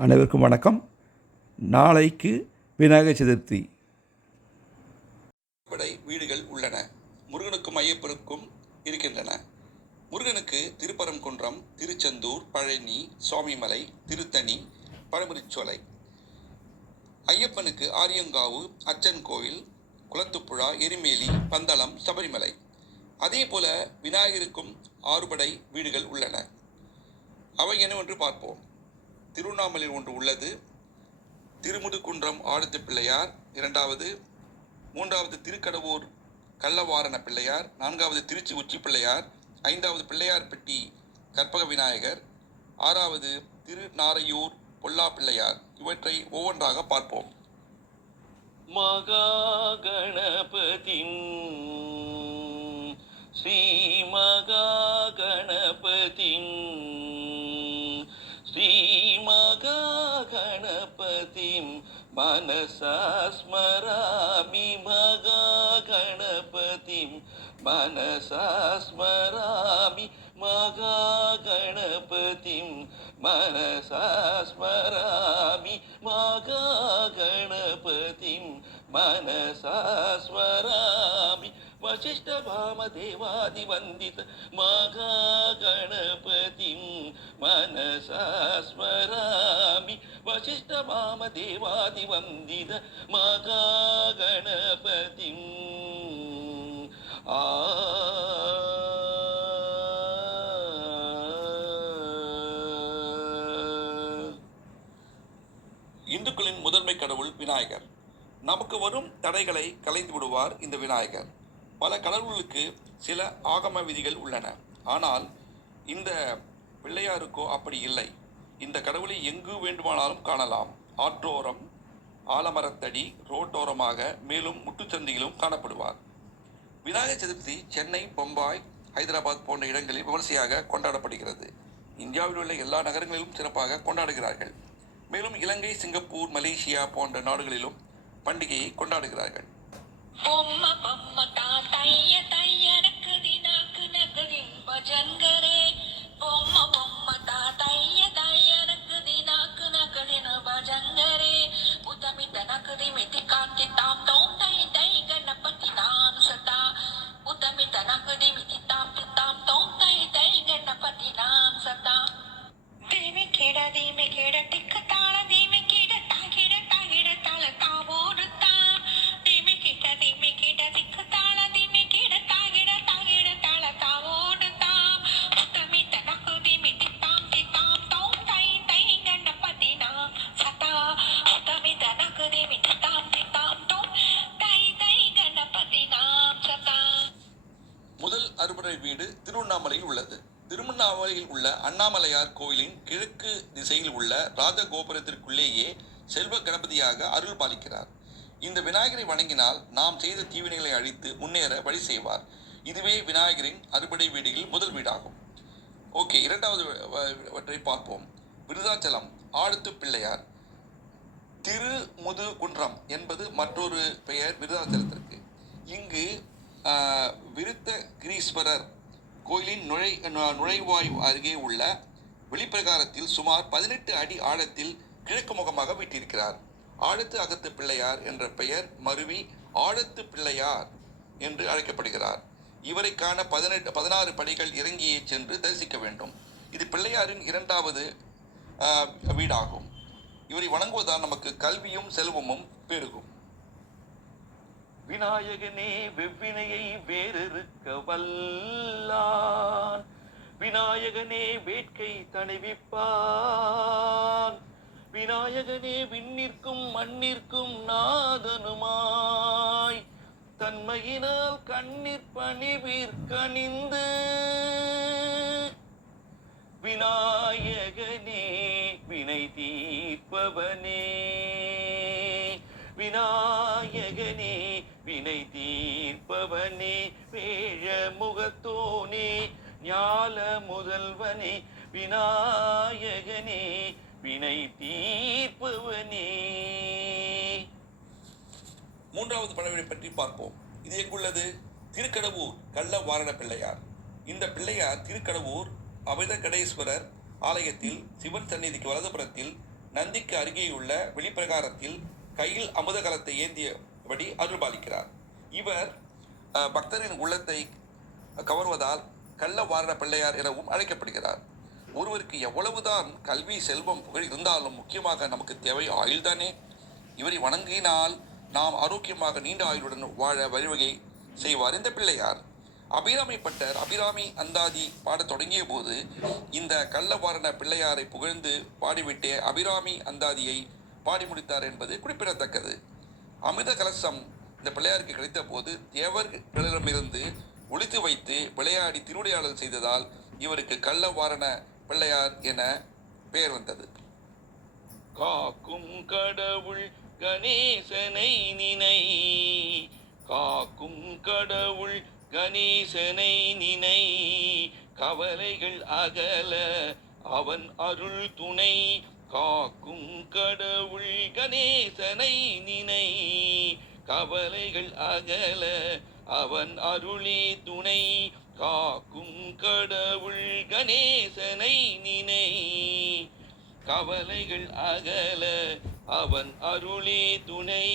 அனைவருக்கும் வணக்கம். நாளைக்கு விநாயகர் சதுர்த்தி. வீடுகள் உள்ளன. முருகனுக்கும் ஐயப்பனுக்கும் இருக்கின்றன. முருகனுக்கு திருப்பரங்குன்றம், திருச்செந்தூர், பழனி, சுவாமிமலை, திருத்தணி, பழமுதிர்ச்சோலை. ஐயப்பனுக்கு ஆரியங்காவு, அச்சன் கோவில், குளத்துப்புழா, எரிமேலி, பந்தளம், சபரிமலை. அதே போல விநாயகருக்கும் 6 படை வீடுகள் உள்ளன. அவை என்னவென்று பார்ப்போம். திருவண்ணாமலையில் ஒன்று உள்ளது. திருமுதுகுன்றம் ஆடுத்த பிள்ளையார் 2வது, 3வது திருக்கடவூர் கள்ளவாரண பிள்ளையார், 4வது திருச்சி உச்சி பிள்ளையார், 5வது பிள்ளையார்பட்டி கற்பக விநாயகர், 6வது திருநாரையூர் பொல்லா பிள்ளையார். இவற்றை ஒவ்வொன்றாக பார்ப்போம். மகா கணபதிம் ஸ்ரீ மகா கணபதிம் ஸ்ரீ மகா கணபதிம் மனசா ஸ்மராமி மகா கணபதிம் மனசா ஸ்மராமி மகா கணபதிம் மனசா ஸ்மராமி மகா கணபதிம் மனசா ஸ்மராமி வசிஷ்ட வாமதேவாதி வந்தித மகா கணபதிம் மனசா ஸ்மராமி வசிஷ்ட வாமதேவாதி வந்தித மகா கணபதிம் இந்துக்களின் முதன்மை கடவுள் விநாயகர். நமக்கு வரும் தடைகளை கலைந்து விடுவார் இந்த விநாயகர். பல கடவுளுக்கு சில ஆகம விதிகள் உள்ளன. ஆனால் இந்த பிள்ளையாருக்கோ அப்படி இல்லை. இந்த கடவுளை எங்கு வேண்டுமானாலும் காணலாம். ஆற்றோரம், ஆலமரத்தடி, ரோட்டோரமாக, மேலும் முட்டுச்சந்தியிலும் காணப்படுவார். விநாயகர் சதுர்த்தி சென்னை, பம்பாய், ஹைதராபாத் போன்ற இடங்களில் விமர்சையாக கொண்டாடப்படுகிறது. இந்தியாவில் உள்ள எல்லா நகரங்களிலும் சிறப்பாக கொண்டாடுகிறார்கள். மேலும் இலங்கை, சிங்கப்பூர், மலேசியா போன்ற நாடுகளிலும் பண்டிகையை கொண்டாடுகிறார்கள். அறுபடை வீடு திருவண்ணாமலையில் உள்ளது. திருவண்ணாமலையில் உள்ள அண்ணாமலையார் கோயிலின் கிழக்கு திசையில் உள்ள ராஜகோபுரத்திற்குள்ளேயே செல்வ கணபதியாக அருள் பாலிக்கிறார். இந்த விநாயகரை வணங்கினால் நாம் செய்த தீவினைகளை அழித்து முன்னேற வழி செய்வார். இதுவே விநாயகரின் அறுபடை வீடுகளில் முதல் வீடாகும். ஓகே, 2வது பார்ப்போம். விருதாச்சலம் ஆடுத்து பிள்ளையார். திருமுதுகுன்றம் என்பது மற்றொரு பெயர் விருதாச்சலத்திற்கு. இங்கு விருத்த கிரீஸ்வரர் கோயிலின் நுழைவாய் அருகே உள்ள வெளிப்பிரகாரத்தில் சுமார் 18 அடி ஆழத்தில் கிழக்கு முகமாக வீட்டிருக்கிறார். ஆழத்து அகத்து பிள்ளையார் என்ற பெயர் மருவி ஆழத்து பிள்ளையார் என்று அழைக்கப்படுகிறார். இவரை காண 16 படிகள் இறங்கியே சென்று தரிசிக்க வேண்டும். இது பிள்ளையாரின் 2வது வீடாகும். இவரை வணங்குவதால் நமக்கு கல்வியும் செல்வமும் பெருகும். விநாயகனே வெவ்வினையை வேறறுக்க வல்லான், விநாயகனே வேட்கை தணிவிப்பான், விநாயகனே விண்ணிற்கும் மண்ணிற்கும் நாதனுமாய் தன்மையினால் கண்ணீர் பணிவிற்கணிந்து, விநாயகனே வினை தீர்ப்பவனே, விநாயகனே வினை தீர்ப்பவனே, வேழ முகத்தோனே ஞால முதல்வனே, விநாயகனே வினை தீர்ப்பவனே. 3வது படவீடை பற்றி பார்ப்போம். இது எங்குள்ளது? திருக்கடவூர் கள்ளவாரண பிள்ளையார். இந்த பிள்ளையார் திருக்கடவூர் அமிர்தகடேஸ்வரர் ஆலயத்தில் சிவன் சந்நிதிக்கு வலதுபுறத்தில் நந்திக்கு அருகேயுள்ள வெளிப்பிரகாரத்தில் கையில் அமுதகலத்தை ஏந்தியபடி அருள்பாலிக்கிறார். இவர் பக்தரின் உள்ளத்தை கவர்வதால் கள்ள வாரண பிள்ளையார் எனவும் அழைக்கப்படுகிறார். ஒருவருக்கு எவ்வளவுதான் கல்வி, செல்வம், புகழ் இருந்தாலும் முக்கியமாக நமக்கு தேவை ஆயுள்தானே. இவரை வணங்கினால் நாம் ஆரோக்கியமாக நீண்ட ஆயுளுடன் வாழ வழிவகை செய்வார் இந்த பிள்ளையார். அபிராமி பட்டர் அபிராமி அந்தாதி பாடத் தொடங்கிய போது இந்த கள்ளவாரண பிள்ளையாரை புகழ்ந்து பாடிவிட்டே அபிராமி அந்தாதியை பாடி முடித்தார் என்பது குறிப்பிடத்தக்கது. அமிர்த கலசம் இந்த பிள்ளையாருக்கு கிடைத்த போது தேவர்களிடமிருந்து ஒளித்து வைத்து விளையாடி திருவிளையாடல் செய்ததால் இவருக்கு கள்ளவாரண பிள்ளையார் என பெயர் வந்தது. காக்கும் கடவுள் கணேசனை நினை, காக்கும் கடவுள் கணேசனை நினை, கவலைகள் அகல அவன் அருள் துணை. காக்கும் கடவுள் கணேசனை நினை, கவலைகள் அகல அவன் அருளே துணை. காக்கும் கடவுள் கணேசனை நினை, கவலைகள் அகல அவன் அருளே துணை.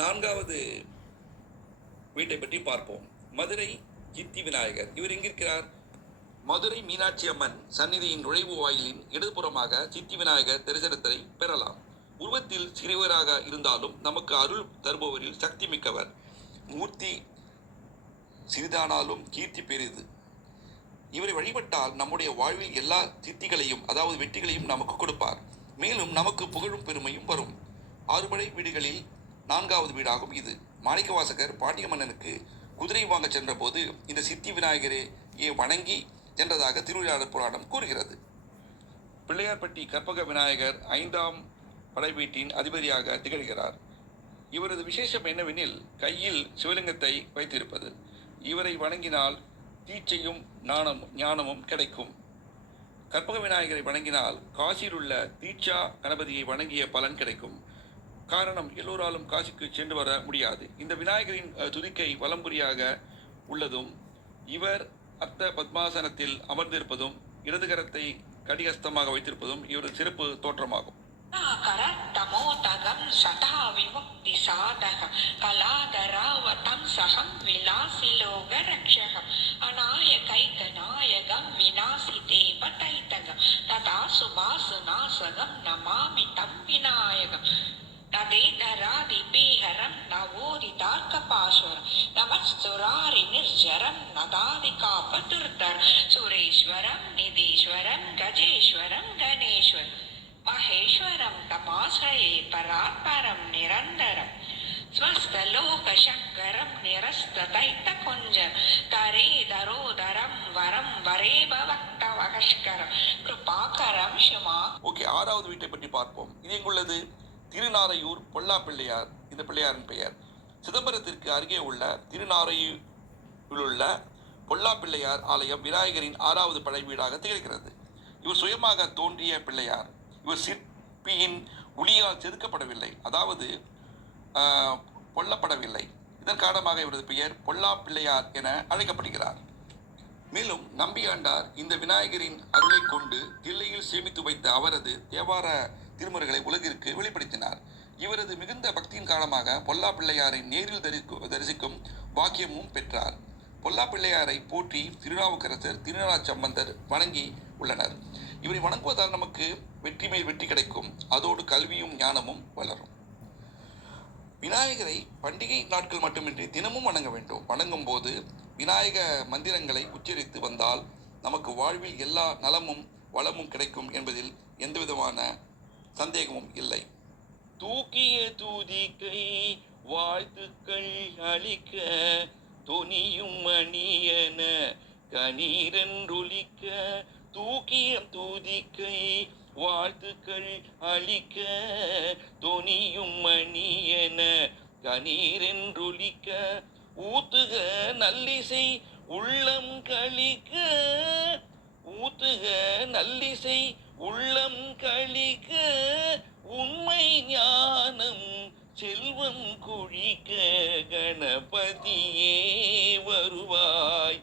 நான்காவது வீட்டை பற்றி பார்ப்போம். மதுரை சித்தி விநாயகர். இவர் எங்கிருக்கிறார்? மதுரை மீனாட்சி அம்மன் சந்நிதியின் நுழைவு வாயிலின் இடதுபுறமாக சித்தி விநாயகர் தரிசனத்தை பெறலாம். உருவத்தில் சிறியவராக இருந்தாலும் நமக்கு அருள் தருபவரில் சக்தி மிக்கவர். மூர்த்தி சிறிதானாலும் கீர்த்தி பெரிது. இவரை வழிபட்டால் நம்முடைய வாழ்வில் எல்லா சித்திகளையும், அதாவது வெற்றிகளையும் நமக்கு கொடுப்பார். மேலும் நமக்கு புகழும் பெருமையும் வரும். 6 படை வீடுகளில் 4வது வீடாகும் இது. மாணிக்கவாசகர் பாண்டிய மன்னனுக்கு குதிரை வாங்க சென்ற போது இந்த சித்தி விநாயகரையே வணங்கி சென்றதாக திருவிளையாடல் புராணம் கூறுகிறது. பிள்ளையார்பட்டி கற்பக விநாயகர் 5ஆம் படை வீட்டின் அதிபதியாக திகழ்கிறார். இவரது விசேஷம் என்னவெனில் கையில் சிவலிங்கத்தை வைத்திருப்பது. இவரை வணங்கினால் தீட்சையும் ஞானமும் கிடைக்கும். கற்பக விநாயகரை வணங்கினால் காசியில் உள்ள தீட்சா கணபதியை வணங்கிய பலன் கிடைக்கும். காரணம், எல்லோராலும் காசிக்கு சென்று வர முடியாது. இந்த விநாயகரின் துதிக்கை வலம்புரியாக உள்ளதும், இவர் அர்த்த பத்மாசனத்தில் அமர்ந்திருப்பதும், இடது கரத்தை கடிகஸ்தமாக வைத்திருப்பதும் இவரது சிறப்பு தோற்றமாகும். करत्तमोदगं सदा विमुक्ति साधकं कलाधरावतं सहं विलासिलोकरक्षकं अनायकैकनायकं विनाशिते पतैतगं तदा सुभासनासगं नमामि तं विनायकं नदेधरादिपीहरं नवोदितार्कपाश्वरं नमस्तुरारि निर्जरं नदादिकापदुर्धर सुरेश्वरं निधीश्वरं गजेश्वरं गणेश्वरं महेश्वरं तमाश्रये परात्परं निरन्तरं स्वस्थलोकशङ्करं निरस्तदैत्यकुञ्जं तरेधरोदरं वरं वरेभवक्तवकष्करं कृपाकरं शुमा. ஓகே, 6வது வீட்டை பற்றி பார்ப்போம். இது எங்குள்ளது? திருநாரையூர் பொல்லா பிள்ளையார் இந்த பிள்ளையாரின் பெயர். சிதம்பரத்திற்கு அருகே உள்ள திருநாரையூரில் உள்ள பொல்லா பிள்ளையார் ஆலயம் விநாயகரின் 6வது படை வீடாக திகழ்கிறது. இவர் சுயமாக தோன்றிய பிள்ளையார். இவர் சிற்பியின் உளியால் செதுக்கப்படவில்லை, அதாவது பொல்லப்படவில்லை. இதன் காரணமாக இவரது பெயர் பொல்லா பிள்ளையார் என அழைக்கப்படுகிறார். மேலும் நம்பியாண்டார் இந்த விநாயகரின் அருளை கொண்டு தில்லையில் சேமித்து வைத்த அவரது தேவார திருமுறைகளை உலகிற்கு வெளிப்படுத்தினார். இவரது மிகுந்த பக்தியின் காரணமாக பொல்லா பிள்ளையாரை நேரில் தரிசிக்கும் பாக்கியமும் பெற்றார். பொல்லா பிள்ளையாரை போற்றி திருநாவுக்கரசர், திருஞானசம்பந்தர் வணங்கி உள்ளனர். இவரை வணங்குவதால் நமக்கு வெற்றி மேல் வெற்றி கிடைக்கும். அதோடு கல்வியும் ஞானமும் வளரும். விநாயகரை பண்டிகை நாட்கள் மட்டுமின்றி தினமும் வணங்க வேண்டும். வணங்கும் போது விநாயக மந்திரங்களை உச்சரித்து வந்தால் நமக்கு வாழ்வில் எல்லா நலமும் வளமும் கிடைக்கும் என்பதில் எந்தவிதமான சந்தேகமும் இல்லை. தூக்கிய தூதிக்கை வாழ்த்துக்கள் அளிக்க தொனியும் மணியன கணீரென்றொலிக்க. தூக்கிய தூதிக்கை வாழ்த்துக்கள் அளிக்க தொனியும் மணியன கணீரென்றொலிக்க. ஊத்துக நல்லிசை உள்ளம் களிக்க, ஊத்துக நல்லிசை உள்ளம் களிக்க. உண்மை ஞானம் செல்வம் கொழிக்க கணபதியே வருவாய்